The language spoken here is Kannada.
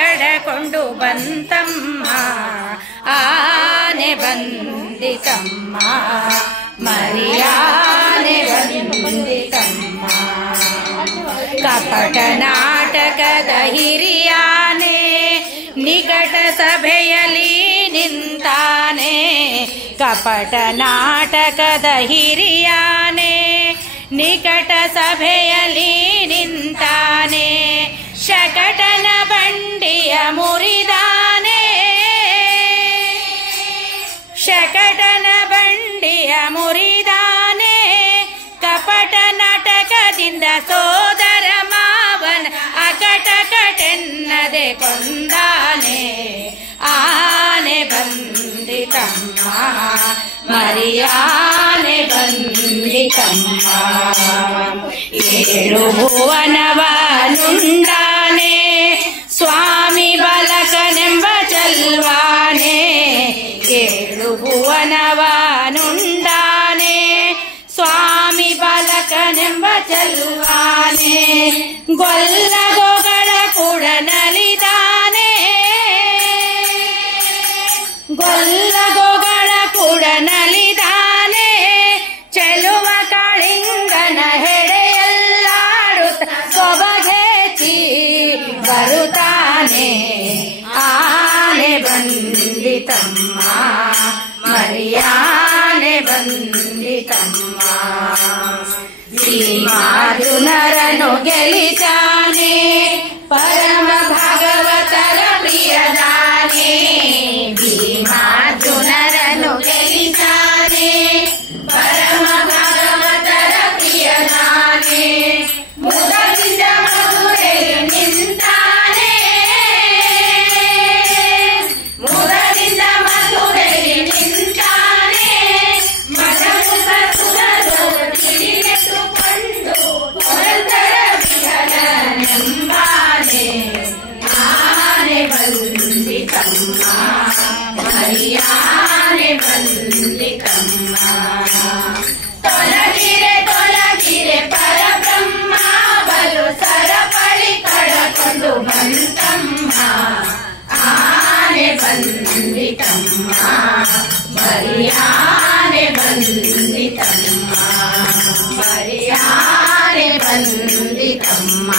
ಕಡಕೊಂಡು ಬಂತಮ್ಮ ಆನೆ ಬಂದಿತಮ್ಮ ಮರಿಯಾನೆ ಬಂದಿತಮ್ಮ ಕಪಟ ನಾಟಕದ ಹಿರಿಯಾನೆ ನಿಕಟ ಸಭೆಯಲ್ಲಿ ನಿಂತಾನೆ ಕಪಟ ನಾಟಕದ ಹಿರಿಯಾನೆ ನಿಕಟ ಸಭೆಯಲ್ಲಿ ನಿಂತಾನೆ ಶಕಟನ ಬಂಡಿಯ ಮುರಿದಾನೆ ಶಕಟನ ಬಂಡಿಯ ಮುರಿದಾನೆ ಕಪಟ ನಾಟಕದಿಂದ ಸೋದರ ಮಾವನ ಅಕಟಕಟೆನ್ನದೆ ಕೊಂದಾನೆ ಆನೆ ಬಂದಿತಮ್ಮ ಮರಿಯಾನೆ ಬಂದಿತಮ್ಮ ಏಳು ಭುವನವ ನುಂಡಾನೆ ಸ್ವಾಮಿ ಬಲಕನೆಂಬ ಚಲ್ವಾನೆ ಏಳು ಭುವನವ ನುಂಡಾನೆ ಸ್ವಾಮಿ ಬಾಲಕನೆಂಬ ಚಲ್ವಾನೆ ಗೊಲ್ಲಗೋಗಳ ಕೂಡ ನಲಿದಾನೆ ಗೊಲ್ಲಗೋಗಳ ಕೂಡ ನಲಿದಾನೆ ಚೆಲುವ ಕಾಳಿಂಗನ ಹೆಡೆಯಲ್ಲಾಡುತ್ತ ಸೊಬಗೇಚಿ ಬರುತ್ತಾನೆ ಆನೆ ಬಂದಿತಮ್ಮ ಮರಿಯಾನೆ ಬಂದಿತಮ್ಮ ಭೀಮಾರ್ಜುನರನು ಗೆಲಿತಾನೆ ಪರಮ ಭಾಗವತರ ಪ್ರಿಯದಾನೆ ಭೀಮಾರ್ಜುನರನು ಗೆಲಿತಾನೆ ಪರಮ ಭಾಗವತರ ಪ್ರಿಯದಾನೆ ಮುದದಿಂದ ಮಧುರೆಗೆ ನಿಂತಾನೆ ಮುದದಿಂದ ಮಧುರೆಗೆ ನಿಂತಾನೆ ಮಧುರ ತಿಳಿದುಕೊಂಡು ಪುರಂದರ ವಿಠಲನೆಂಬಾನೆ ಆನೆ ಬಂದಿತಮ್ಮ ಮರಿಯಾನೆ ಬಂದಿತಮ್ಮ ತೊಲಗಿರೆ ತೊಲಗಿರೆ ಪರಬ್ರಹ್ಮ ಬಲು ಸರಪಳಿ ಕಳಕೊಂಡು ಬಂತಮ್ಮ ಆನೆ ಬಂದಿತಮ್ಮ ಮರಿಯಾನೆ ಬಂದಿತಮ್ಮ ಮರಿಯಾನೆ ಬಂದಿತಮ್ಮ